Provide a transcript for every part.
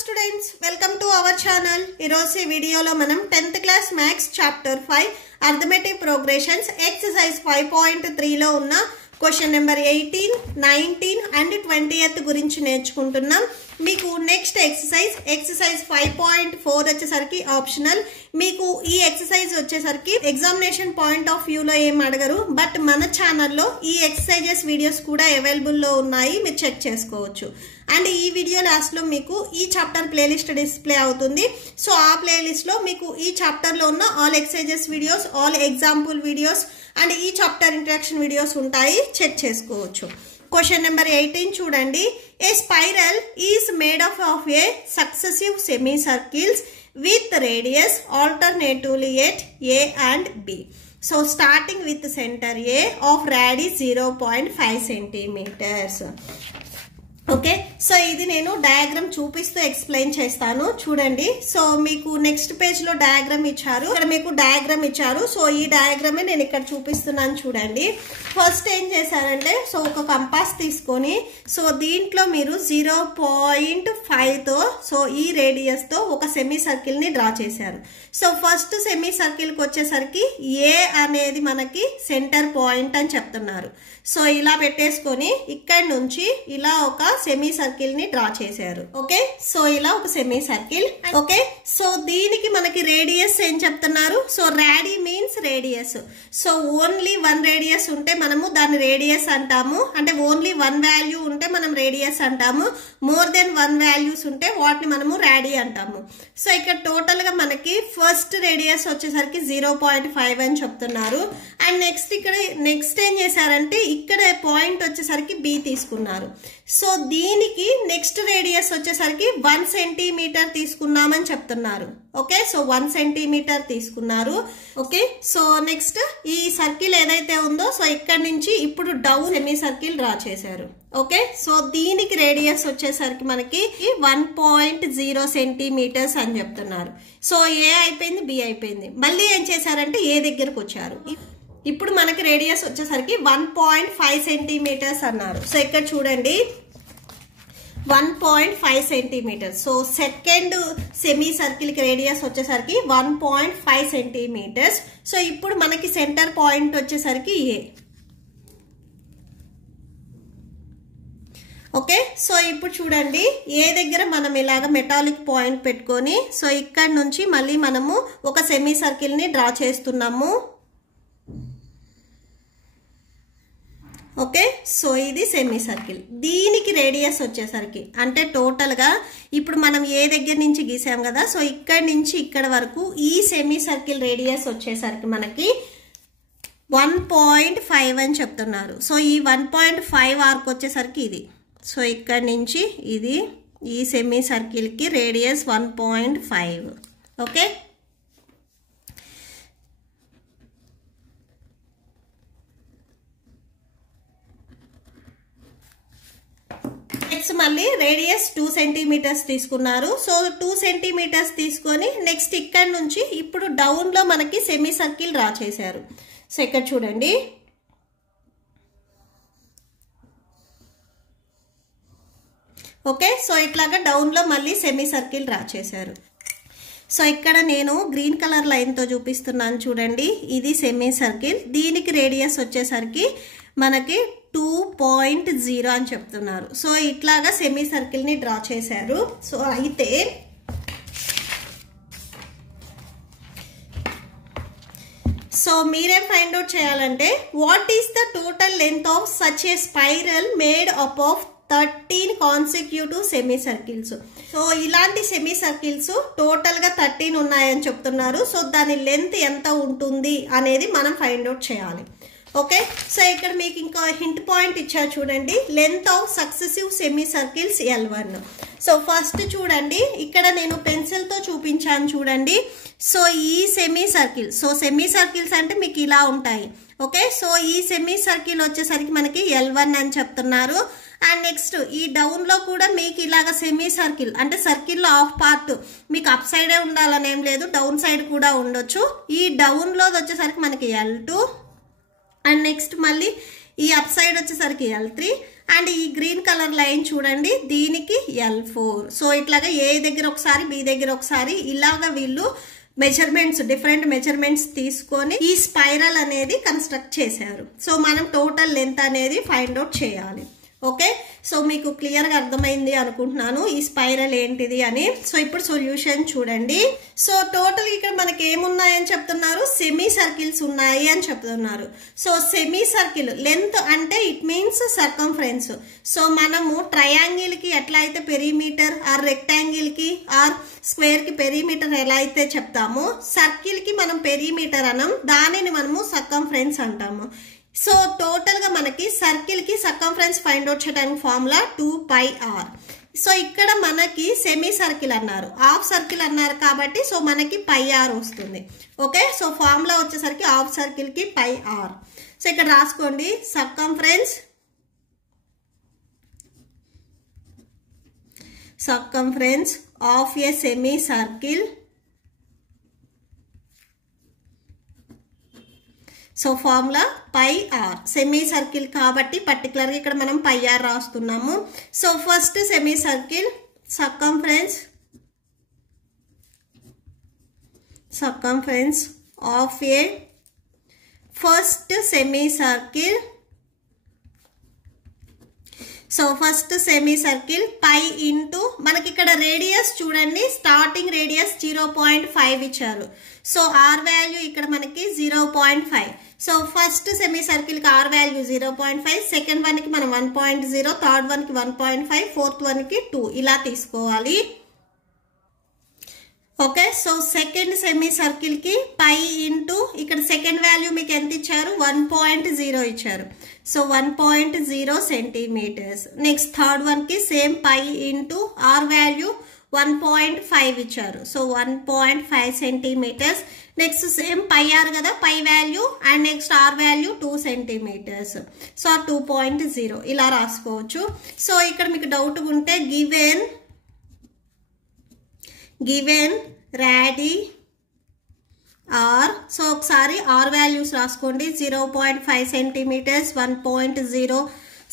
students, welcome to our channel. ఈరోజు ఈ వీడియోలో మనం 10th class maths chapter 5 arithmetic progressions exercise 5.3 లో ఉన్న క్వశ్చన్ నెంబర్ 18, 19 అండ్ 20th గురించి నేర్చుకుంటున్నాం. మీకు నెక్స్ట్ ఎక్సర్సైజ్ 5.4 వచ్చేసరికి ఆప్షనల్. మీకు ఈ ఎక్సర్సైజ్ వచ్చేసరికి ఎగ్జామినేషన్ పాయింట్ ఆఫ్ వ్యూలో ఏం అడగరు, బట్ మన ఛానల్లో ఈ ఎక్సర్సైజెస్ వీడియోస్ కూడా అవైలబుల్లో ఉన్నాయి, మీరు చెక్ చేసుకోవచ్చు. అండ్ ఈ వీడియో లాస్ట్లో మీకు ఈ చాప్టర్ ప్లేలిస్ట్ డిస్ప్లే అవుతుంది. సో ఆ ప్లేలిస్ట్లో మీకు ఈ చాప్టర్లో ఉన్న all exercises videos, all example videos and ఈ చాప్టర్ ఇంట్రడక్షన్ వీడియోస్ ఉంటాయి, చెక్ చేసుకోవచ్చు. క్వశ్చన్ నెంబర్ 18 చూడండి. A spiral is made of a successive semi circles with radius alternatively at A and B. So starting with centre A of radius 0.5 centimetres. Okay, so ఇది నేను diagram చూపిస్తూ explain చేస్తాను చూడండి. So మీకు next page లో diagram ఇచ్చారు, ఇక్కడ మీకు డయాగ్రామ్ ఇచ్చారు. సో ఈ డయాగ్రామే నేను ఇక్కడ చూపిస్తున్నాను చూడండి. ఫస్ట్ ఏం చేశారంటే, సో ఒక కంపాస్ తీసుకొని సో దీంట్లో మీరు 0.5 తో సో ఈ రేడియస్ తో ఒక సెమీ సర్కిల్ ని డ్రా చేశారు. సో ఫస్ట్ సెమీ సర్కిల్ కి వచ్చేసరికి ఏ అనేది మనకి సెంటర్ పాయింట్ అని చెప్తున్నారు. సో ఇలా పెట్టేసుకొని ఇక్కడ నుంచి ఇలా ఒక సెమీ సర్కిల్ ని డ్రా చేశారు. ఓకే, సో ఇలా ఒక సెమీ సర్కిల్. ఓకే, సో దీనికి మనకి రేడియస్ ఏం చెప్తున్నారు, so radii means radius. So only 1 radius ఉంటే మనము దాన్ని రేడియస్ అంటాము, అంటే ఓన్లీ 1 వాల్యూ ఉంటే మనం రేడియస్ అంటాము. మోర్ దెన్ 1 వాల్యూస్ ఉంటే వాటిని మనము రాడి అంటాము. సో ఇక్కడ టోటల్ గా మనకి ఫస్ట్ రేడియస్ వచ్చేసరికి 0.5 అని చెప్తున్నారు. అండ్ నెక్స్ట్ ఏం చేశారంటే, ఇక్కడ పాయింట్ వచ్చేసరికి బి తీసుకున్నారు. సో దీనికి నెక్స్ట్ రేడియస్ వచ్చేసరికి 1 సెంటీమీటర్ తీసుకున్నామని చెప్తున్నారు. ఓకే, సో 1 సెంటీమీటర్ తీసుకున్నారు. ఓకే, సో నెక్స్ట్ ఈ సర్కిల్ ఏదైతే ఉందో సో ఇక్కడ నుంచి ఇప్పుడు డౌన్ సెమీ సర్కిల్ డ్రా చేశారు. ఓకే, సో దీనికి రేడియస్ వచ్చేసరికి మనకి 1.0 సెంటీమీటర్స్ అని చెప్తున్నారు. సో ఏ అయిపోయింది, బి అయిపోయింది. మళ్ళీ ఏం చేశారంటే ఏ దగ్గరకు వచ్చారు. ఇప్పుడు మనకి రేడియస్ వచ్చేసరికి 1.5 సెంటీమీటర్స్ అన్నారు. సో ఇక్కడ చూడండి 1.5 centimetres. So second semi circle కి రేడియస్ వచ్చేసరికి 1.5 సెంటీమీటర్స్. సో ఇప్పుడు మనకి సెంటర్ పాయింట్ వచ్చేసరికి ఏ. ఓకే, సో ఇప్పుడు చూడండి ఏ దగ్గర మనం ఇలాగ మెటాలిక్ పాయింట్ పెట్టుకొని సో ఇక్కడ నుంచి మళ్ళీ మనము ఒక సెమీ సర్కిల్ ని డ్రా చేస్తున్నాము. ఓకే, సో ఇది సెమీ సర్కిల్. దీనికి రేడియస్ వచ్చేసరికి అంటే టోటల్ గా ఇప్పుడు మనం ఏ దగ్గర నుంచి గీసాం కదా, సో ఇక్కడ నుంచి ఇక్కడ వరకు ఈ సెమీ సర్కిల్ రేడియస్ వచ్చేసరికి మనకి 1.5 అని చెప్తున్నారు. సో ఈ 1.5 ఆర్క్ వచ్చేసరికి ఇది. సో ఇక్కడ నుంచి ఇది ఈ సెమీ సర్కిల్ కి రేడియస్ 1.5. ఓకే, నెక్స్ట్ మళ్ళీ రేడియస్ 2 సెంటీమీటర్స్ తీసుకున్నారు. సో 2 సెంటీమీటర్స్ తీసుకొని నెక్స్ట్ ఇక్కడ నుంచి ఇప్పుడు డౌన్ లో మనకి సెమీ సర్కిల్ డ్రా చేశారు. సో ఇక్కడ చూడండి ఓకే, సో ఇట్లాగా డౌన్ లో మళ్ళీ సెమీ సర్కిల్ డ్రా చేశారు. సో ఇక్కడ నేను గ్రీన్ కలర్ లైన్ తో చూపిస్తున్నాను చూడండి, ఇది సెమీ సర్కిల్. దీనికి రేడియస్ వచ్చేసరికి మనకి 2.0 అని చెప్తున్నారు. సో ఇట్లాగా సెమీ సర్కిల్ ని డ్రా చేశారు. సో అయితే సో మీరేం ఫైండ్ అవుట్ చేయాలంటే, what is the total length of such a spiral made up of 13 consecutive semi circles. So ఇలాంటి సెమీ సర్కిల్స్ టోటల్ గా 13 ఉన్నాయని చెప్తున్నారు. సో దాని లెంత్ ఎంత ఉంటుంది అనేది మనం ఫైండ్ అవుట్ చేయాలి. ఓకే, సో ఇక్కడ మీకు ఇంకా హింట్ పాయింట్ ఇచ్చారు చూడండి, length of successive semi circles L1. So first చూడండి ఇక్కడ నేను పెన్సిల్ తో చూపించాను చూడండి. సో ఈ semi circle, so semi circles అంటే మీకు ఇలా ఉంటాయి. ఓకే, సో ఈ సెమీ సర్కిల్ వచ్చేసరికి మనకి L1 అని చెప్తున్నారు. అండ్ నెక్స్ట్ ఈ డౌన్ లో కూడా మీకు ఇలాగ సెమీ సర్కిల్ అంటే సర్కిల్ లో హాఫ్ పార్ట్ మీకు అప్ సైడే ఉండాలని ఏం లేదు, డౌన్ సైడ్ కూడా ఉండొచ్చు. ఈ డౌన్ లో వచ్చేసరికి మనకి L2 అండ్ నెక్స్ట్ మళ్ళీ ఈ అప్ సైడ్ వచ్చేసరికి L3 అండ్ ఈ గ్రీన్ కలర్ లైన్ చూడండి, దీనికి L4. సో ఇట్లాగా ఏ దగ్గర ఒకసారి బి దగ్గర ఒకసారి ఇలాగా వీళ్ళు మెజర్మెంట్స్, డిఫరెంట్ మెజర్మెంట్స్ తీసుకొని ఈ స్పైరల్ అనేది కన్స్ట్రక్ట్ చేశారు. సో మనం టోటల్ లెంత్ అనేది ఫైండ్ అవుట్ చేయాలి. ఓకే, సో మీకు క్లియర్గా అర్థమైంది అనుకుంటున్నాను ఈ స్పైరల్ ఏంటిది అని. సో ఇప్పుడు సొల్యూషన్ చూడండి. సో టోటల్ ఇక్కడ మనకి ఏమున్నాయని చెప్తున్నారు, సెమీ సర్కిల్స్ ఉన్నాయి అని చెప్తున్నారు. సో సెమీ సర్కిల్ లెంత్ అంటే ఇట్ మీన్స్ సర్కంఫరెన్స్. సో మనము ట్రయాంగిల్కి ఎట్లా అయితే పెరిమీటర్, ఆర్ రెక్టాంగిల్కి ఆర్ స్క్వేర్కి పెరిమీటర్ ఎలా అయితే చెప్తామో, సర్కిల్కి మనం పెరిమీటర్ అనం, దానిని మనము సర్కంఫరెన్స్ అంటాము. సో టోటల్ గా మనకి సర్కిల్ కి సర్కంఫరెన్స్ ఫైండ్ అవుట్ చేయడానికి ఫార్ములా 2πr. సో ఇక్కడ మనకి సెమీ సర్కిల్ అన్నారు, హాఫ్ సర్కిల్ అన్నారు కాబట్టి సో మనకి πr వస్తుంది. ఓకే, సో ఫార్ములా వచ్చేసరికి హాఫ్ సర్కిల్ కి πr. సో ఇక్కడ రాసుకోండి, circumference of a semi circle. So formula πr, semi circle కాబట్టి పర్టికులర్గా ఇక్కడ మనం πr రాస్తున్నాము. So first semi circle circumference of a first semi circle. So first semi circle pi into మనకి ఇక్కడ రేడియస్ చూడండి, స్టార్టింగ్ రేడియస్ 0.5 ఇచ్చారు. సో ఆర్ వాల్యూ ఇక్కడ మనకి 0.5. సో ఫస్ట్ సెమీ సర్కిల్ కి ఆర్ వాల్యూ 0.5, సెకండ్ వన్ కి మనం 1.0, థర్డ్ వన్ కి 1.5, ఫోర్త్ వన్ కి 2 ఇలా తీసుకోవాలి. Okay, so second semi circle కి పై ఇంటూ ఇక్కడ సెకండ్ వాల్యూ మీకు ఎంత ఇచ్చారు, 1.0 ఇచ్చారు. So 1.0 centimetres. Next third one కి same pi into R value 1.5 ఇచ్చారు. So 1.5 centimetres. Next same πr కదా, pi value and next R value 2 centimetres. So 2.0 ఇలా రాసుకోవచ్చు. సో ఇక్కడ మీకు డౌట్ ఉంటే గివెన్ రాడీ ఆర్, సో ఒకసారి ఆర్ వాల్యూస్ రాసుకోండి, 0.5 centimetres, 1.0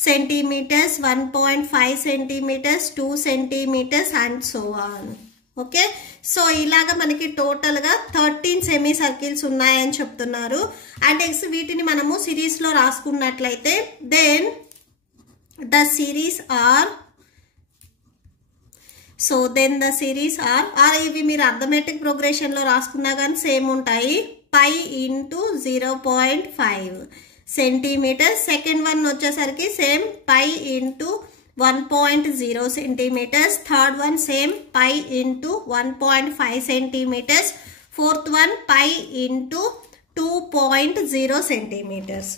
centimetres, 1.5 centimetres, 2 centimetres and so on. Okay, so ఇలాగా మనకి టోటల్ గా 13 సెమీ సర్కిల్స్ ఉన్నాయని చెప్తున్నారు. అండ్ నెక్స్ట్ వీటిని మనము సిరీస్ లో రాసుకున్నట్లయితే then the series are, so then the series are ఇవి మీరు అర్థమెటిక్ ప్రోగ్రెషన్ లో రాసుకున్నా కానీ సేమ్ ఉంటాయి, pi into 0.5 centimetre. Second one వచ్చేసరికి same pi into 1.0 centimetres. Third one same pi into 1.5 centimetres. Fourth one pi into 2.0 centimetres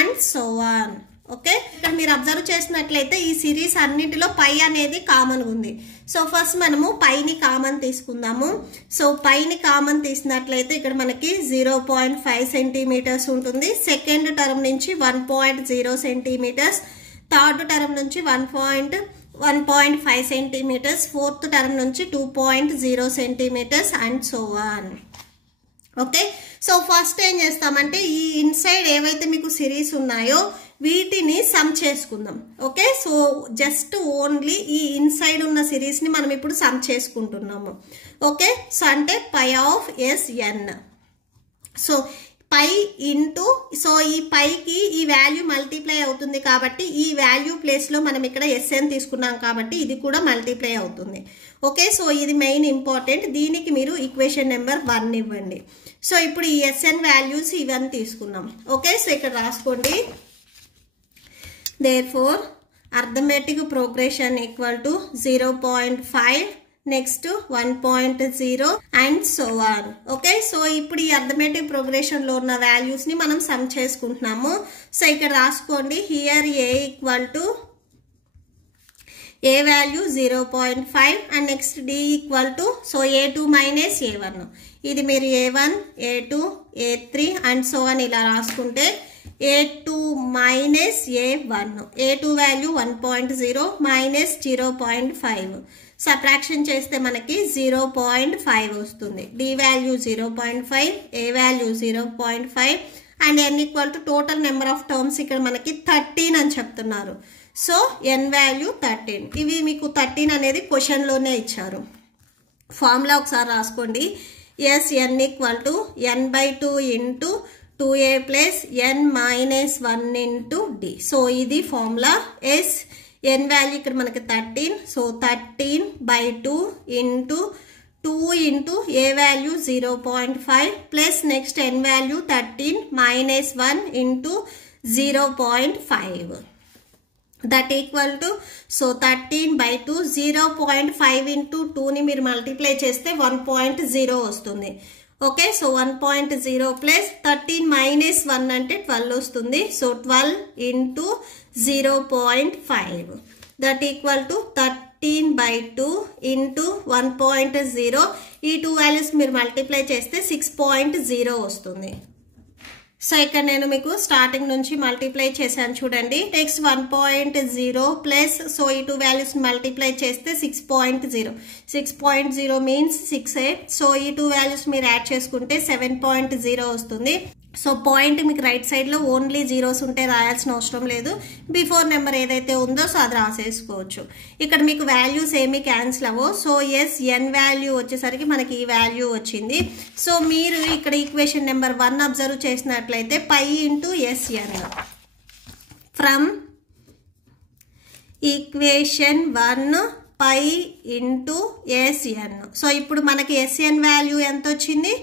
and so on. Okay, ఇక్కడ మీరు observe చేసినట్లయితే ఈ సిరీస్ అన్నిటిలో పై అనేది కామన్ ఉంది. సో ఫస్ట్ మనము పైని కామన్ తీసుకుందాము. సో పైని కామన్ తీసినట్లయితే ఇక్కడ మనకి 0.5 సెంటీమీటర్స్ ఉంటుంది. సెకండ్ టర్మ్ నుంచి 1.0 సెంటీమీటర్స్, థర్డ్ టర్మ్ నుంచి 1.5 సెంటీమీటర్స్, ఫోర్త్ టర్మ్ నుంచి 2.0 centimetres and so on. Okay, so first ఏం చేస్తామంటే ఈ ఇన్సైడ్ ఏవైతే మీకు సిరీస్ ఉన్నాయో వీటిని సమ్ చేసుకుందాం. ఓకే, సో జస్ట్ ఓన్లీ ఈ ఇన్సైడ్ ఉన్న సిరీస్ ని మనం ఇప్పుడు సమ్ చేసుకుంటున్నాము. ఓకే, సో అంటే pi of S N. So pi into, so ఈ పైకి ఈ వాల్యూ మల్టిప్లై అవుతుంది కాబట్టి ఈ వాల్యూ ప్లేస్ లో మనం ఇక్కడ ఎస్ఎన్ తీసుకున్నాం కాబట్టి ఇది కూడా మల్టిప్లై అవుతుంది. ఓకే, సో ఇది మెయిన్ ఇంపార్టెంట్, దీనికి మీరు ఈక్వేషన్ నెంబర్ 1 ఇవ్వండి. సో ఇప్పుడు ఈ ఎస్ఎన్ వాల్యూస్ ఇవన్నీ తీసుకున్నాం. ఓకే, సో ఇక్కడ రాసుకోండి, therefore arithmetic progression equal to 0.5, next 1.0 and so on. Okay, so ఇప్పుడు ఈ అర్థమెటిక్ ప్రోగ్రెషన్ లో ఉన్న వాల్యూస్ ని మనం సమ్ చేసుకుంటున్నాము. సో ఇక్కడ రాసుకోండి, here a equal to a value 0.5 and next d equal to, so a2 minus a1, ఇది మీరు a1 a2 a3 and so అని ఇలా రాసుకుంటే a2 minus a1, a2 value 1.0 minus 0.5, subtraction చేస్తే మనకి 0.5 వస్తుంది. D value 0.5, a value 0.5 and n equal to total number of terms ఇక్కడ మనకి 13 అని చెప్తున్నారు. So n value 13. ఇవి మీకు 13 అనేది క్వశ్చన్లోనే ఇచ్చారు. ఫార్ములా ఒకసారి రాసుకోండి. Sn equal to n/2 into 2a plus n minus 1 into d. So ఇది ఫార్ములా. n వాల్యూ ఇక్కడ మనకి 13. So 13/2 into 2 into a value 0.5 plus next n value 13 minus 1 into 0.5. That equal to so 13/2 0.5 into 2ని మీరు multiply చేస్తే 1.0 వస్తుంది. Okay, so 1.0 plus 13 minus 1 అంటే 12 వస్తుంది. So 12 into 0.5 that equal to 13/2 into 1.0. ఈ 2 వాల్యూస్ మీరు మల్టిప్లై చేస్తే 6.0 వస్తుంది. సో ఇక్కడ నేను మీకు స్టార్టింగ్ నుంచి మల్టిప్లై చేశాను చూడండి. నెక్స్ట్ 1.0 ప్లస్ సో ఈ 2 వాల్యూస్ మల్టిప్లై చేస్తే 6.0. 6.0 మీన్స్ 6a. సో ఈ 2 వాల్యూస్ మీరు యాడ్ చేసుకుంటే 7.0 వస్తుంది. సో పాయింట్ మీకు రైట్ సైడ్లో ఓన్లీ జీరోస్ ఉంటే రాయాల్సిన అవసరం లేదు. బిఫోర్ నెంబర్ ఏదైతే ఉందో సో అది రాసేసుకోవచ్చు. ఇక్కడ మీకు వాల్యూస్ ఏమీ క్యాన్సిల్ అవ్వవు. సో n వాల్యూ వచ్చేసరికి మనకి ఈ వాల్యూ వచ్చింది. సో మీరు ఇక్కడ ఈక్వేషన్ నెంబర్ 1 అబ్జర్వ్ చేసినట్లయితే π into Sn from equation 1 π into Sn. So ఇప్పుడు మనకి Sn వాల్యూ ఎంత వచ్చింది?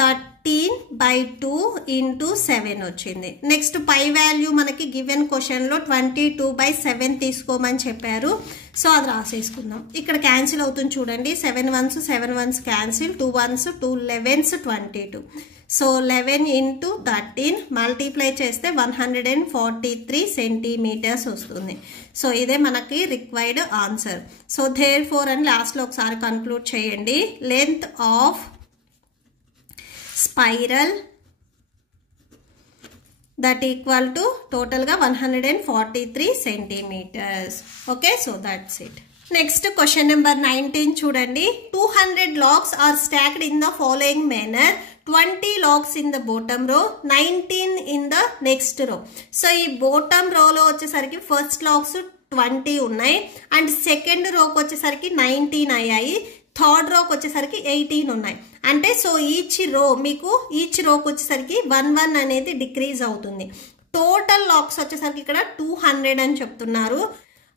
13/2 ఇంటూ 7 వచ్చింది. నెక్స్ట్ పై వాల్యూ మనకి గివెన్ క్వశ్చన్లో 22/7 తీసుకోమని చెప్పారు. సో అది రాసేసుకుందాం. ఇక్కడ క్యాన్సిల్ అవుతుంది చూడండి. 7 1s 7 1s cancel, 2 1s 2 11s 22. So 11 into 13 multiply చేస్తే 143 సెంటీమీటర్స్ వస్తుంది. సో ఇదే మనకి required answer. So therefore అని లాస్ట్లో ఒకసారి కన్క్లూడ్ చేయండి. Length of spiral that equal to టోటల్గా 143 centimetres. Okay, so that's it. Next question number 19 చూడండి. 200 logs are stacked in the following manner. 20 logs in the bottom row, 19 in the next row. So ఈ bottom రోలో వచ్చేసరికి first logs 20 ఉన్నాయి and second రోకి వచ్చేసరికి 19 అయ్యాయి. Third రోకి వచ్చేసరికి 18 ఉన్నాయి. అంటే సో ఈచ్ రోకి వచ్చేసరికి 1 అనేది డిక్రీజ్ అవుతుంది. టోటల్ లాగ్స్ వచ్చేసరికి ఇక్కడ 200 అని చెప్తున్నారు.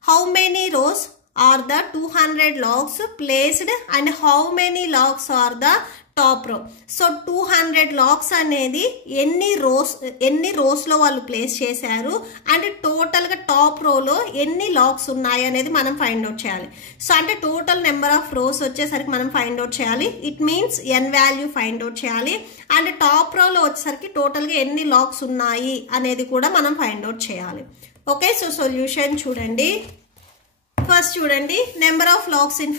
How many rows are the 200 logs placed and how many logs are the top row. So 200 logs అనేది ఎన్ని రోస్లో వాళ్ళు ప్లేస్ చేశారు అండ్ టోటల్గా టాప్ రోలో ఎన్ని లాగ్స్ ఉన్నాయి అనేది మనం ఫైండ్ అవుట్ చేయాలి. సో అంటే టోటల్ నెంబర్ ఆఫ్ రోస్ వచ్చేసరికి మనం ఫైండ్ అవుట్ చేయాలి. It means n value find out చేయాలి అండ్ టాప్ రోలో వచ్చేసరికి టోటల్గా ఎన్ని లాగ్స్ ఉన్నాయి అనేది కూడా మనం ఫైండ్ అవుట్ చేయాలి. ఓకే, సో సొల్యూషన్ చూడండి. ఫస్ట్ చూడండి, number of logs in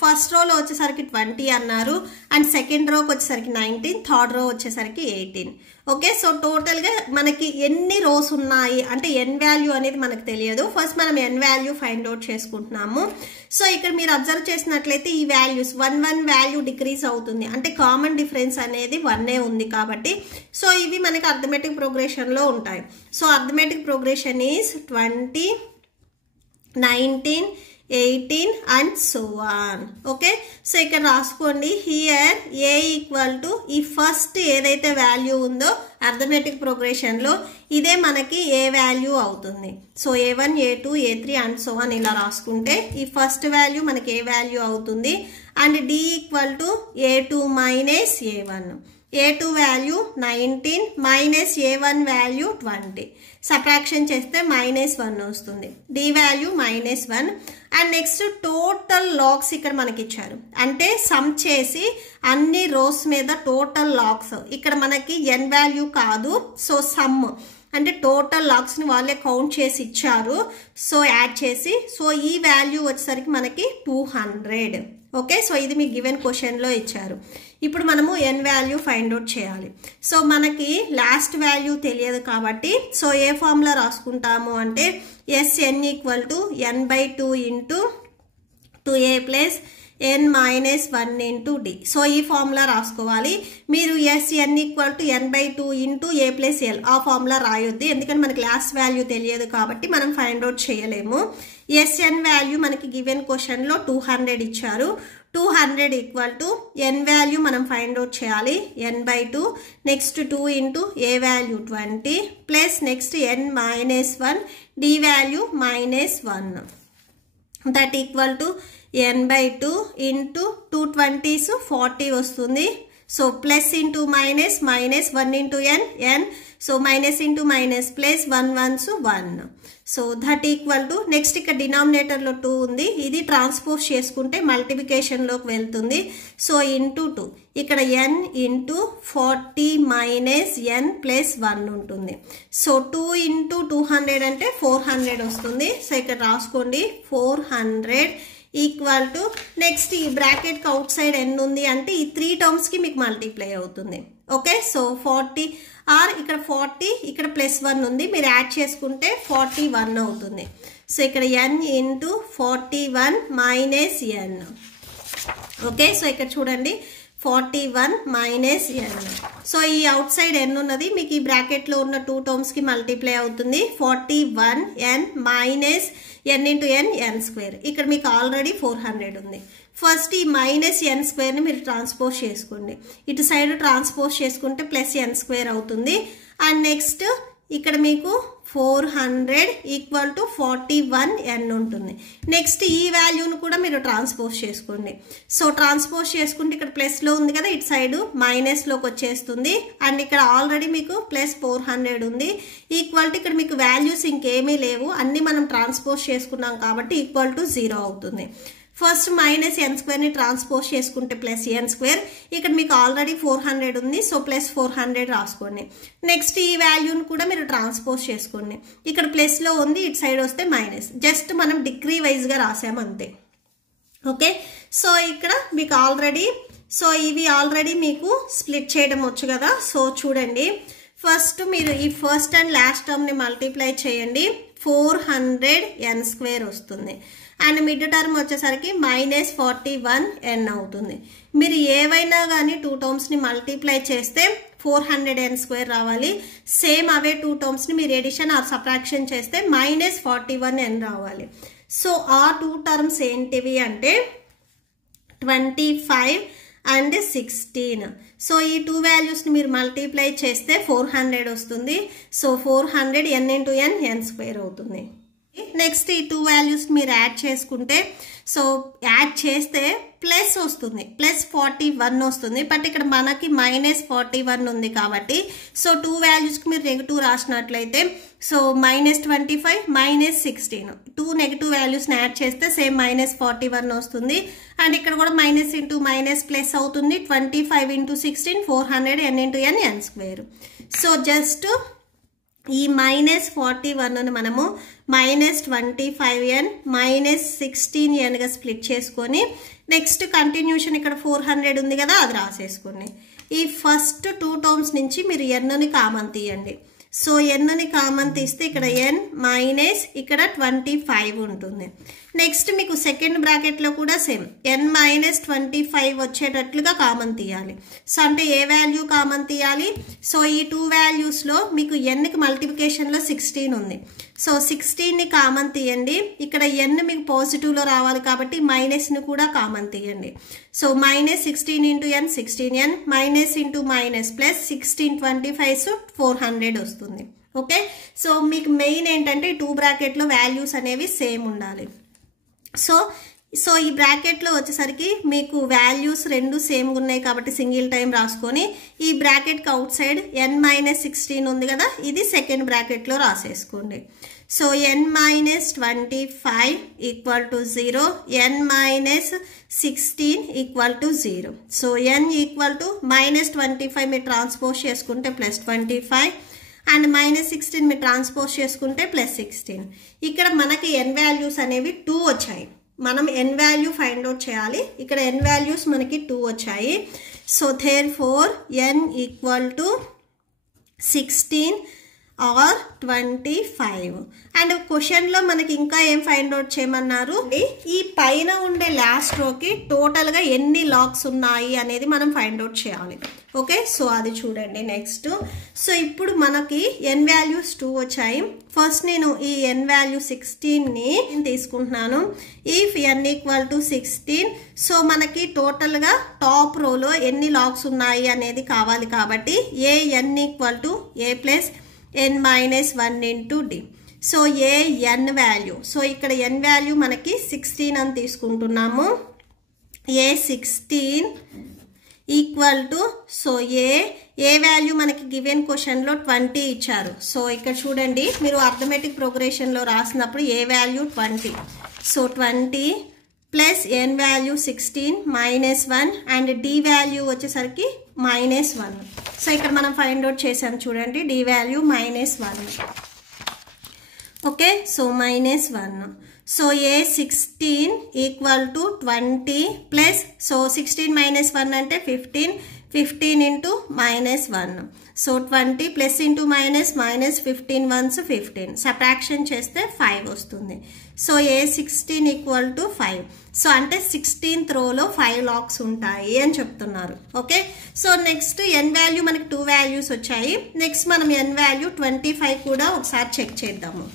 first రోలో వచ్చేసరికి 20 అన్నారు అండ్ సెకండ్ రోకి వచ్చేసరికి 19, థర్డ్ రో వచ్చేసరికి 18. ఓకే, సో టోటల్గా మనకి ఎన్ని రోస్ ఉన్నాయి అంటే n వాల్యూ అనేది మనకు తెలియదు. ఫస్ట్ మనం n వాల్యూ ఫైండ్ అవుట్ చేసుకుంటున్నాము. సో ఇక్కడ మీరు అబ్జర్వ్ చేసినట్లయితే ఈ వాల్యూస్ 1 వాల్యూ డిక్రీజ్ అవుతుంది అంటే కామన్ డిఫరెన్స్ అనేది 1 ఉంది కాబట్టి. సో ఇవి మనకి అర్థమెటిక్ ప్రోగ్రెషన్లో ఉంటాయి. So arithmetic progression is 20, 19, 18 and so on. Okay, so ఇక్కడ రాసుకోండి. హియర్ a ఈక్వల్ టు ఈ ఫస్ట్ ఏదైతే వాల్యూ ఉందో అర్థమెటిక్ ప్రోగ్రెషన్లో ఇదే మనకి ఏ వాల్యూ అవుతుంది. So a1, a2, a3 and so on ఇలా రాసుకుంటే ఈ ఫస్ట్ వాల్యూ మనకి ఏ వాల్యూ అవుతుంది and d equal to a2 minus a1. a2 value 19 minus a1 value 20. Subtraction చేస్తే -1 వస్తుంది. d value -1 and next total logs ఇక్కడ మనకి ఇచ్చారు అంటే సమ్ చేసి అన్ని రోస్ మీద టోటల్ లాగ్స్ ఇక్కడ మనకి n వాల్యూ కాదు. సో సమ్ అంటే టోటల్ లాగ్స్ని వాళ్ళే కౌంట్ చేసి ఇచ్చారు. సో యాడ్ చేసి సో ఈ వాల్యూ వచ్చేసరికి మనకి 200. ఓకే, సో ఇది మీకు గివెన్ క్వశ్చన్లో ఇచ్చారు. ఇప్పుడు మనము n వాల్యూ ఫైండ్ అవుట్ చేయాలి. సో మనకి లాస్ట్ వాల్యూ తెలియదు కాబట్టి సో ఏ ఫార్ములా రాసుకుంటాము అంటే Sn equal to n/2 into 2a plus n minus 1 into d. So ఈ ఫార్ములా రాసుకోవాలి మీరు. Sn equal to n/2 into a plus l ఆ ఫార్ములా రాయొద్దు, ఎందుకంటే మనకి లాస్ట్ వాల్యూ తెలియదు కాబట్టి మనం ఫైండ్ అవుట్ చేయలేము. Sn వాల్యూ మనకి గివెన్ క్వశ్చన్లో 200 ఇచ్చారు. 200 ఈక్వల్ టు n వాల్యూ మనం ఫైండ్ అవుట్ చేయాలి, n/2. Next 2 into a value 20 plus next n minus 1 d value -1. That equal to n/2 into 220s 40 వస్తుంది. So plus into minus, -1 into n. So minus into minus plus 1 1s 1. So that equal to next ఇక్కడ డినామినేటర్లో 2 ఉంది, ఇది transpose చేసుకుంటే మల్టిప్లికేషన్లోకి వెళ్తుంది. So into 2 ఇక్కడ n into 40 minus n plus 1 ఉంటుంది. So 2 into 200 అంటే 400 వస్తుంది. సో ఇక్కడ రాసుకోండి 400 ఈక్వల్ టు నెక్స్ట్ ఈ బ్రాకెట్కి అవుట్ సైడ్ n ఉంది అంటే ఈ 3 టర్మ్స్కి మీకు మల్టిప్లై అవుతుంది. ఓకే, సో 40 ఆర్ ఇక్కడ 40 ఇక్కడ +1 ఉంది, మీరు యాడ్ చేసుకుంటే 41 అవుతుంది. సో ఇక్కడ n into 41 minus n. Okay, so ఇక్కడ చూడండి 41 మైనస్ n. సో ఈ అవుట్ సైడ్ n ఉన్నది మీకు ఈ బ్రాకెట్లో ఉన్న 2 టర్మ్స్కి మల్టిప్లై అవుతుంది. 41 n minus n into n square. ఇక్కడ మీకు ఆల్రెడీ 400 ఉంది. ఫస్ట్ ఈ మైనస్ n స్క్వేర్ని మీరు ట్రాన్స్పోజ్ చేసుకోండి, ఇటు సైడ్ ట్రాన్స్పోజ్ చేసుకుంటే ప్లస్ n స్క్వేర్ అవుతుంది. అండ్ నెక్స్ట్ ఇక్కడ మీకు 400 ఈక్వల్ టు 41 n ఉంటుంది. నెక్స్ట్ ఈ వాల్యూను కూడా మీరు ట్రాన్స్పోజ్ చేసుకోండి. సో ట్రాన్స్పోజ్ చేసుకుంటే ఇక్కడ ప్లస్లో ఉంది కదా, ఇటు సైడ్ మైనస్లోకి వచ్చేస్తుంది. అండ్ ఇక్కడ ఆల్రెడీ మీకు ప్లస్ 400 ఉంది. ఈక్వల్ టు ఇక్కడ మీకు వాల్యూస్ ఇంకేమీ లేవు, అన్నీ మనం ట్రాన్స్పోజ్ చేసుకున్నాం కాబట్టి ఈక్వల్ టు 0 అవుతుంది. ఫస్ట్ మైనస్ n స్క్వేర్ని ట్రాన్స్పోజ్ చేసుకుంటే ప్లస్ n స్క్వేర్. ఇక్కడ మీకు ఆల్రెడీ 400 ఉంది, సో ప్లస్ 400 రాసుకోండి. నెక్స్ట్ ఈ వాల్యూని కూడా మీరు ట్రాన్స్పోజ్ చేసుకోండి, ఇక్కడ ప్లస్లో ఉంది, ఇటు సైడ్ వస్తే మైనస్. జస్ట్ మనం డిగ్రీ వైజ్గా రాసాము అంతే. ఓకే, సో ఇక్కడ మీకు ఆల్రెడీ ఇవి ఆల్రెడీ మీకు స్ప్లిట్ చేయడం వచ్చు కదా. సో చూడండి ఫస్ట్ మీరు ఈ ఫస్ట్ అండ్ లాస్ట్ టర్మ్ని మల్టిప్లై చేయండి, 400 n స్క్వేర్ వస్తుంది. అండ్ మిడ్ టర్మ్ వచ్చేసరికి -41 n అవుతుంది. మీరు ఏవైనా కానీ 2 టర్మ్స్ని మల్టిప్లై చేస్తే 400 n స్క్వేర్ రావాలి. సేమ్ అవే 2 టర్మ్స్ని మీరు ఎడిషన్ ఆర్ సబ్ట్రాక్షన్ చేస్తే -41 n రావాలి. సో ఆ 2 టర్మ్స్ ఏంటివి అంటే 25 అండ్ 16. సో ఈ 2 వాల్యూస్ని మీరు మల్టిప్లై చేస్తే 400 వస్తుంది. So 400 n into n square అవుతుంది. నెక్స్ట్ ఈ 2 వాల్యూస్ మీరు యాడ్ చేసుకుంటే, సో యాడ్ చేస్తే ప్లస్ వస్తుంది, +41 వస్తుంది. బట్ ఇక్కడ మనకి -41 ఉంది కాబట్టి సో 2 వాల్యూస్కి మీరు నెగిటివ్ రాసినట్లయితే సో -25 -16 2 నెగిటివ్ వాల్యూస్ని యాడ్ చేస్తే సేమ్ -41 వస్తుంది. అండ్ ఇక్కడ కూడా మైనస్ ఇంటూ మైనస్ ప్లస్ అవుతుంది. 25 into 16 400 n into n square. So just ఈ -41ను మనము -25n -16nగా స్ప్లిట్ చేసుకొని నెక్స్ట్ కంటిన్యూషన్ ఇక్కడ 400 ఉంది కదా, అది రాసేసుకోండి. ఈ ఫస్ట్ 2 టర్మ్స్ నుంచి మీరు nని కామన్ తీయండి. సో nని కామన్ తీస్తే ఇక్కడ n మైనస్ ఇక్కడ 25 ఉంటుంది. నెక్స్ట్ మీకు సెకండ్ బ్రాకెట్లో కూడా సేమ్ n -25 వచ్చేటట్లుగా కామన్ తీయాలి. సో అంటే ఏ వాల్యూ కామన్ తీయాలి? సో ఈ 2 వాల్యూస్లో మీకు nకి మల్టిప్లికేషన్లో 16 ఉంది. సో 16ని కామన్ తీయండి. ఇక్కడ n మీకు పాజిటివ్లో రావాలి కాబట్టి మైనస్ని కూడా కామన్ తీయండి. So -16 into n 16n minus into minus plus 16 25 400 వస్తుంది. ఓకే, సో మీకు మెయిన్ ఏంటంటే 2 బ్రాకెట్లో వాల్యూస్ అనేవి సేమ్ ఉండాలి. సో ఈ బ్రాకెట్లో వచ్చేసరికి మీకు వాల్యూస్ రెండు సేమ్ ఉన్నాయి కాబట్టి సింగిల్ టైం రాసుకొని ఈ బ్రాకెట్కి అవుట్ సైడ్ n-16 ఉంది కదా, ఇది సెకండ్ బ్రాకెట్లో రాసేసుకోండి. So n-25 equal to 0, n-16 equal to 0. So n equal to -25 మీరు ట్రాన్స్పోజ్ చేసుకుంటే +25 అండ్ -16 మీరు ట్రాన్స్పోజ్ చేసుకుంటే +16. ఇక్కడ మనకి n వాల్యూస్ అనేవి 2 వచ్చాయి. మనం n వాల్యూ ఫైండ్ అవుట్ చేయాలి. ఇక్కడ n వాల్యూస్ మనకి 2 వచ్చాయి. So therefore n equal to 16 or 25. And క్వశ్చన్లో మనకి ఇంకా ఏం ఫైండ్ అవుట్ చేయమన్నారు, ఈ పైన ఉండే లాస్ట్ రోకి టోటల్గా ఎన్ని లాగ్స్ ఉన్నాయి అనేది మనం ఫైండ్ అవుట్ చేయాలి. ఓకే, సో అది చూడండి నెక్స్ట్. సో ఇప్పుడు మనకి n వాల్యూస్ 2 వచ్చాయి. ఫస్ట్ నేను ఈ n వాల్యూ 16ని తీసుకుంటున్నాను. ఇఫ్ n = 16, సో మనకి టోటల్గా టాప్ రోలో ఎన్ని లాగ్స్ ఉన్నాయి అనేది కావాలి కాబట్టి n = a + n - 1 × d. So n value, so ఇక్కడ n వాల్యూ మనకి 16 అని తీసుకుంటున్నాము. a16 = సో ఏ వాల్యూ మనకి గివెన్ క్వశ్చన్లో 20 ఇచ్చారు. సో ఇక్కడ చూడండి, మీరు అర్థమెటిక్ ప్రోగ్రెషన్లో రాసినప్పుడు A value 20. So 20 plus n value 16 -1 and d value వచ్చేసరికి -1. సో ఇక్కడ మనం ఫైండ్ అవుట్ చేసాం చూడండి, d value -1. Okay, so -1. So a16 = 20 plus, so 16 - 1 అంటే 15, 15 × -1. So 20 plus into minus, -15 once 15, subtraction చేస్తే 5 వస్తుంది. So a16 = 5. సో అంటే 16th రోలో 5 లాగ్స్ ఉంటాయి అని చెప్తున్నారు. Okay, so next n value మనకి 2 వాల్యూస్ వచ్చాయి. నెక్స్ట్ మనం n వాల్యూ 25 కూడా ఒకసారి చెక్ చేద్దాము.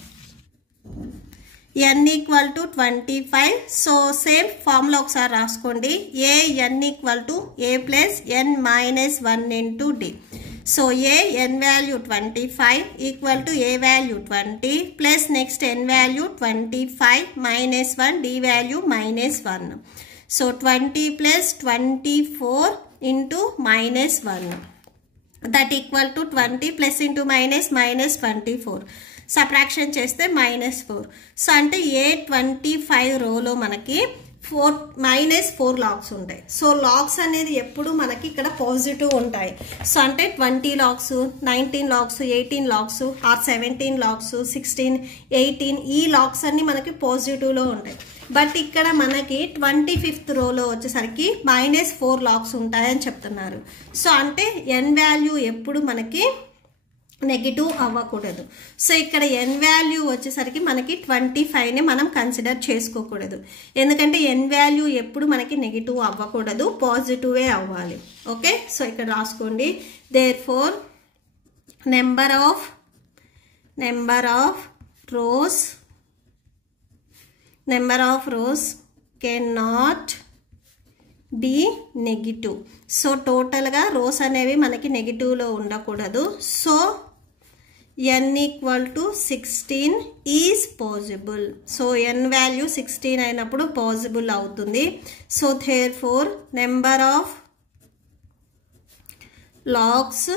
n = 25. సో సేమ్ ఫార్ములా ఒకసారి రాసుకోండి. n = a + n - 1 × d. So n value 25 = a value 20 plus next n value 25 -1 d value -1. So 20 + 24 × -1 that = 20 plus into minus -24, subtraction చేస్తే -4. So అంటే a25 రోలో మనకి -4 లాగ్స్ ఉంటాయి. సో లాగ్స్ అనేది ఎప్పుడు మనకి ఇక్కడ పాజిటివ్ ఉంటాయి. సో అంటే 20 logs, 19 logs, 18 logs or 17 logs, 16, 18 ఈ లాగ్స్ అన్ని మనకి పాజిటివ్లో ఉంటాయి. బట్ ఇక్కడ మనకి 25th రోలో వచ్చేసరికి -4 లాగ్స్ ఉంటాయని చెప్తున్నారు. సో అంటే n వాల్యూ ఎప్పుడు మనకి నెగిటివ్ అవ్వకూడదు. సో ఇక్కడ n వాల్యూ వచ్చేసరికి మనకి 25ని మనం కన్సిడర్ చేసుకోకూడదు, ఎందుకంటే n వాల్యూ ఎప్పుడు మనకి నెగిటివ్ అవ్వకూడదు, పాజిటివే అవ్వాలి. ఓకే, సో ఇక్కడ రాసుకోండి. Therefore number of rows can not be negative. So టోటల్గా రోస్ అనేవి మనకి నెగిటివ్లో ఉండకూడదు. So n = 16 is possible. So n value 16 అయినప్పుడు పాజిబుల్ అవుతుంది. So therefore number of logs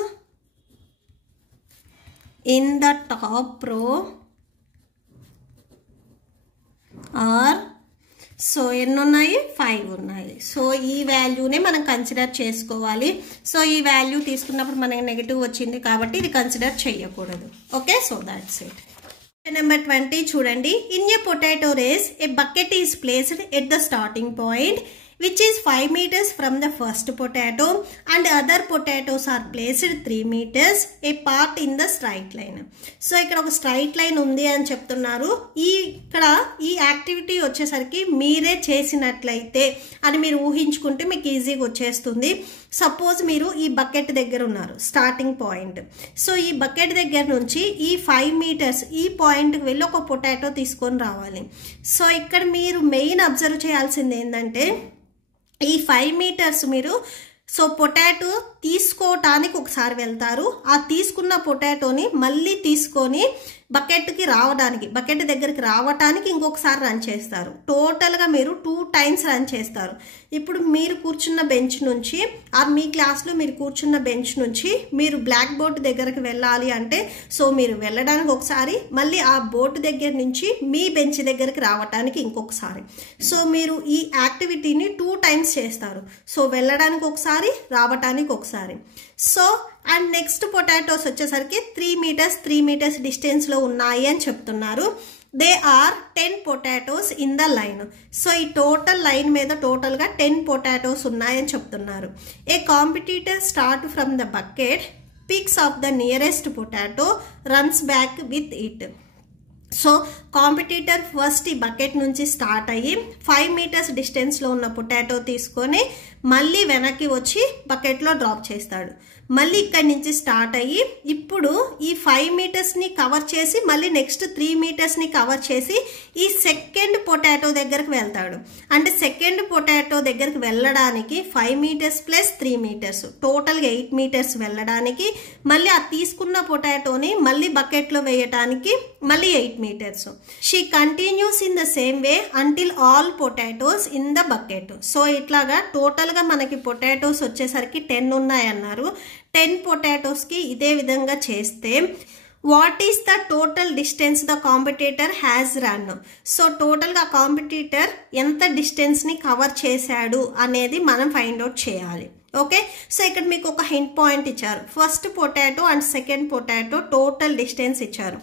in the top row are, so ఎన్ని ఉన్నాయి? 5 ఉన్నాయి. సో ఈ వాల్యూనే మనం కన్సిడర్ చేసుకోవాలి. సో ఈ వాల్యూ తీసుకున్నప్పుడు మనకి నెగిటివ్ వచ్చింది కాబట్టి ఇది కన్సిడర్ చేయకూడదు. Okay, so that's it. Number 20 చూడండి. In a potato race a bucket is placed at the starting point which is 5 meters from the first potato and other potatoes are placed 3 meters apart in the straight line. So ఇక్కడ ఒక straight line ఉంది అని చెప్తున్నారు. ఇక్కడ ఈ activity వచ్చేసరికి మీరే చేసినట్లయితే అని మీరు ఊహించుకుంటే మీకు ఈజీగా వచ్చేస్తుంది. సపోజ్ మీరు ఈ బకెట్ దగ్గర ఉన్నారు, స్టార్టింగ్ పాయింట్. సో ఈ బకెట్ దగ్గర నుంచి ఈ 5 meters ఈ పాయింట్కి వెళ్ళి ఒక పొటాటో తీసుకొని రావాలి. సో ఇక్కడ మీరు మెయిన్ అబ్జర్వ్ చేయాల్సింది ఏంటంటే ఈ 5 meters మీరు సో పొటాటో తీసుకోవటానికి ఒకసారి వెళ్తారు, ఆ తీసుకున్న పొటాటోని మళ్ళీ తీసుకొని బకెట్కి రావడానికి, బకెట్ దగ్గరికి రావటానికి ఇంకొకసారి రన్ చేస్తారు. టోటల్గా మీరు 2 times రన్ చేస్తారు. ఇప్పుడు మీరు కూర్చున్న బెంచ్ నుంచి మీ క్లాస్లో మీరు కూర్చున్న బెంచ్ నుంచి మీరు బ్లాక్ బోర్డ్ దగ్గరికి వెళ్ళాలి అంటే సో మీరు వెళ్ళడానికి ఒకసారి, మళ్ళీ ఆ బోర్డు దగ్గర నుంచి మీ బెంచ్ దగ్గరికి రావటానికి ఇంకొకసారి. సో మీరు ఈ యాక్టివిటీని 2 times చేస్తారు. సో వెళ్ళడానికి ఒకసారి, రావటానికి ఒకసారి. సో అండ్ నెక్స్ట్ పొటాటోస్ వచ్చేసరికి 3 meters డిస్టెన్స్లో ఉన్నాయి అని చెప్తున్నారు. They are 10 potatoes in the line. So ఈ టోటల్ లైన్ మీద టోటల్గా 10 potatoes ఉన్నాయని చెప్తున్నారు. A competitor start from the bucket picks up the nearest potato, runs back with it. So competitor first ఈ బకెట్ నుంచి స్టార్ట్ అయ్యి 5 మీటర్స్ డిస్టెన్స్లో ఉన్న పొటాటో తీసుకొని మళ్ళీ వెనక్కి వచ్చి బకెట్లో డ్రాప్ చేస్తాడు. మళ్ళీ ఇక్కడి నుంచి స్టార్ట్ అయ్యి ఇప్పుడు ఈ 5 మీటర్స్ని కవర్ చేసి మళ్ళీ నెక్స్ట్ 3 మీటర్స్ని కవర్ చేసి ఈ సెకండ్ పొటాటో దగ్గరకు వెళ్తాడు. అంటే సెకండ్ పొటాటో దగ్గరకు వెళ్ళడానికి 5 మీటర్స్ ప్లస్ 3 మీటర్స్ టోటల్గా 8 మీటర్స్ వెళ్ళడానికి, మళ్ళీ ఆ తీసుకున్న పొటాటోని మళ్ళీ బకెట్లో వేయటానికి మళ్ళీ 8 metres. She continues in the same way until all potatoes in the bucket. So ఇట్లాగా టోటల్గా మనకి పొటాటోస్ వచ్చేసరికి 10 ఉన్నాయన్నారు. 10 పొటాటోస్కి ఇదే విధంగా చేస్తే what is the total distance the competitor has run. So టోటల్గా కాంపిటీటర్ ఎంత డిస్టెన్స్ని కవర్ చేశాడు అనేది మనం ఫైండ్ అవుట్ చేయాలి. ఓకే, సో ఇక్కడ మీకు ఒక హింట్ పాయింట్ ఇచ్చారు. First potato and second potato total distance ఇచ్చారు.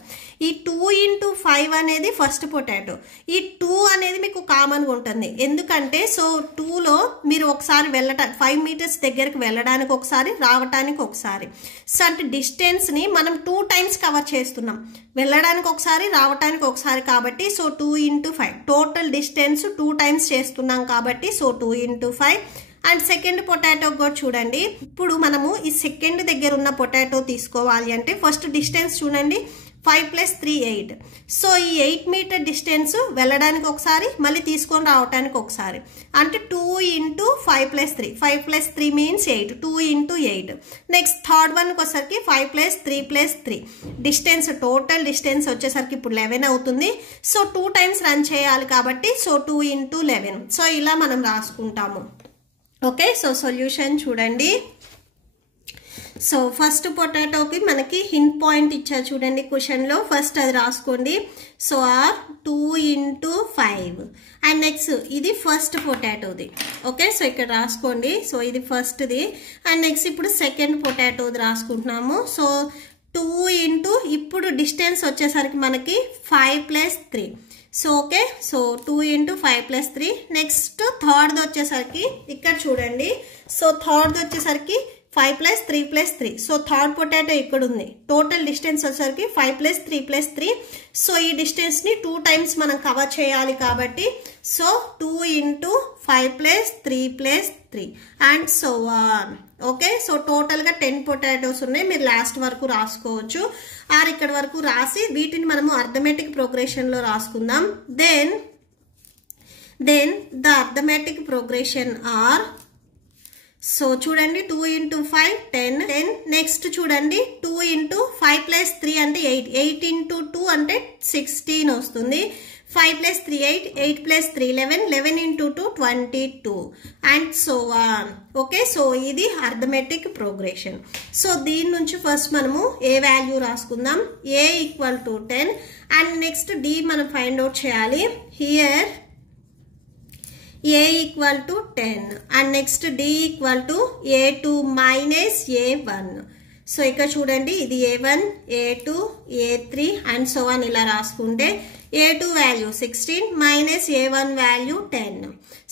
ఈ 2 into 5 అనేది ఫస్ట్ పొటాటో. ఈ 2 అనేది మీకు కామన్గా ఉంటుంది, ఎందుకంటే సో 2లో మీరు ఒకసారి 5 మీటర్స్ దగ్గరికి వెళ్ళడానికి ఒకసారి, రావడానికి ఒకసారి. సో అంటే డిస్టెన్స్ని మనం 2 times కవర్ చేస్తున్నాం, వెళ్ళడానికి ఒకసారి, రావడానికి ఒకసారి. కాబట్టి so 2 into 5 total distance 2 times చేస్తున్నాం కాబట్టి so 2 into 5. And second potato కూడా చూడండి. ఇప్పుడు మనము ఈ సెకండ్ దగ్గర ఉన్న పొటాటో తీసుకోవాలి అంటే ఫస్ట్ డిస్టెన్స్ చూడండి, 5 + 3 8. సో ఈ 8 మీటర్ డిస్టెన్స్ వెళ్ళడానికి ఒకసారి, మళ్ళీ తీసుకొని రావడానికి ఒకసారి. అంటే 2 into 5 + 3. 5 + 3 means 8. 2 into 8. Next third వన్కి వచ్చేసరికి 5 + 3 + 3. డిస్టెన్స్ టోటల్ డిస్టెన్స్ వచ్చేసరికి ఇప్పుడు 11 అవుతుంది. సో 2 times రన్ చేయాలి కాబట్టి సో 2 into 11. సో ఇలా మనం రాసుకుంటాము. ఓకే, సో సొల్యూషన్ చూడండి. సో ఫస్ట్ పొటాటోకి మనకి హింట్ పాయింట్ ఇచ్చారు చూడండి క్వశ్చన్లో, ఫస్ట్ అది రాసుకోండి. So or 2 into 5. And next ఇది ఫస్ట్ పొటాటోది. ఓకే, సో ఇక్కడ రాసుకోండి. సో ఇది ఫస్ట్ది. అండ్ నెక్స్ట్ ఇప్పుడు సెకండ్ పొటాటోది రాసుకుంటున్నాము. సో 2 into ఇప్పుడు డిస్టెన్స్ వచ్చేసరికి మనకి 5 + 3. So okay, so 2 into 5 + 3. Next third వచ్చేసరికి ఇక్కడ చూడండి. సో థర్డ్ వచ్చేసరికి 5 + 3 + 3. సో థర్డ్ పొటాటో ఇక్కడ ఉంది. టోటల్ డిస్టెన్స్ వచ్చేసరికి 5 + 3 + 3. సో ఈ డిస్టెన్స్ని 2 times మనం కవర్ చేయాలి కాబట్టి so 2 into 5 + 3 + 3 and so on. Okay, so టోటల్గా 10 పొటాటోస్ ఉన్నాయి. మీరు లాస్ట్ వరకు రాసుకోవచ్చు, ఆర్ ఇక్కడ వరకు రాసి వీటిని మనము అర్థమెటిక్ ప్రోగ్రెషన్లో రాసుకుందాం. Then the arithmetic progression are, so చూడండి 2 into 5 10. నెక్స్ట్ చూడండి 2 into 5 + 3 అంటే 8. 8 into 2 అంటే 16 వస్తుంది. 5 + 3 8. 8 + 3 11. 11 into 2 22 and so on. Okay, so ఇది అర్థమెటిక్ ప్రోగ్రెషన్. సో దీని నుంచి ఫస్ట్ మనము ఏ వాల్యూ రాసుకుందాం. A = 10 అండ్ నెక్స్ట్ D మనం ఫైండ్ అవుట్ చేయాలి. Here A = 10 and next D = A2 - A1. So ఇక్కడ చూడండి ఇది A1 A2 A3 and so on ఇలా రాసుకుంటే A2 value 16 - A1 value 10.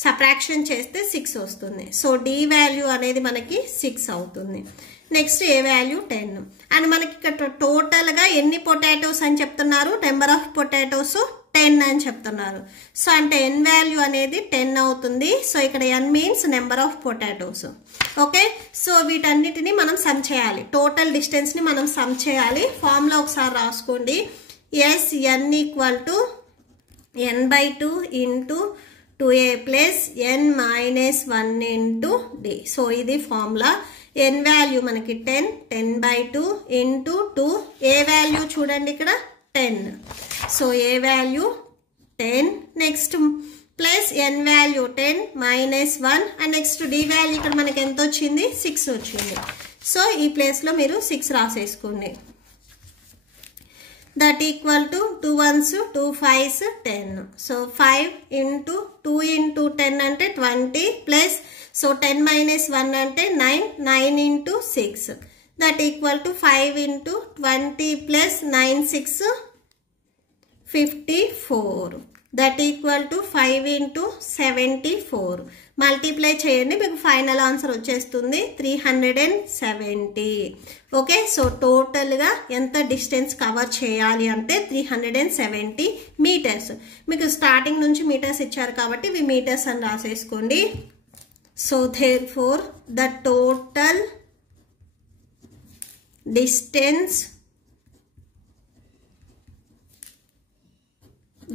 Subtraction చేస్తే 6 వస్తుంది. సో D వాల్యూ అనేది మనకి 6 అవుతుంది. నెక్స్ట్ A వాల్యూ 10 అండ్ మనకి ఇక్కడ టోటల్గా ఎన్ని పొటాటోస్ అని చెప్తున్నారు, నెంబర్ ఆఫ్ పొటాటోస్ 10 అని చెప్తున్నారు. సో అంటే n వాల్యూ అనేది 10 అవుతుంది. సో ఇక్కడ n means number of potatoes. Okay, so వీటన్నిటిని మనం సమ్ చేయాలి, టోటల్ డిస్టెన్స్ని మనం సమ్ చేయాలి. ఫార్ములా ఒకసారి రాసుకోండి. S n = n/2 into 2a + n - 1 into d. So ఇది ఫార్ములా. n వాల్యూ మనకి 10. 10/2 into 2. a వాల్యూ చూడండి ఇక్కడ 10. So a value 10. Next plus n value 10 - 1 and next d value ఇక్కడ మనకి ఎంత వచ్చింది, 6 వచ్చింది. సో ఈ ప్లేస్లో మీరు 6 రాసేసుకోండి. that equal to 2 1s 2 5s 10. So 5 into 2 into 10 అంటే 20 plus so 10 minus 1 అంటే 9. 9 into 6 that equal to 5 into 20 plus 9 6 54. That equal to 5 into 74. Multiply చేయండి, మీకు ఫైనల్ ఆన్సర్ వచ్చేస్తుంది 370. ఓకే, సో టోటల్గా ఎంత డిస్టెన్స్ కవర్ చేయాలి అంటే 370 మీటర్స్. మీకు స్టార్టింగ్ నుంచి మీటర్స్ ఇచ్చారు కాబట్టి ఇవి మీటర్స్ అని రాసేసుకోండి. So therefore the total distance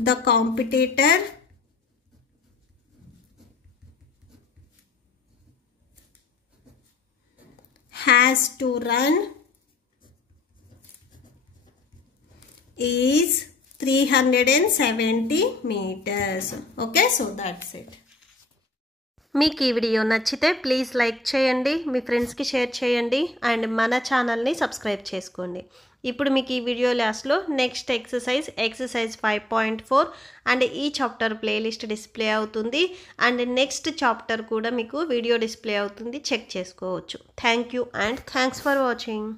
the competitor has to run is 370 meters. Okay, so that's it. మీకు ఈ వీడియో నచ్చితే ప్లీజ్ లైక్ చేయండి, మీ ఫ్రెండ్స్కి షేర్ చేయండి అండ్ మన ఛానల్ని సబ్స్క్రైబ్ చేసుకోండి. ఇప్పుడు మీకు ఈ వీడియో లాస్ట్లో నెక్స్ట్ ఎక్సర్సైజ్ 5.4 అండ్ ఈ చాప్టర్ ప్లేలిస్ట్ డిస్ప్లే అవుతుంది అండ్ నెక్స్ట్ చాప్టర్ కూడా మీకు వీడియో డిస్ప్లే అవుతుంది, చెక్ చేసుకోవచ్చు. Thank you and thanks for watching.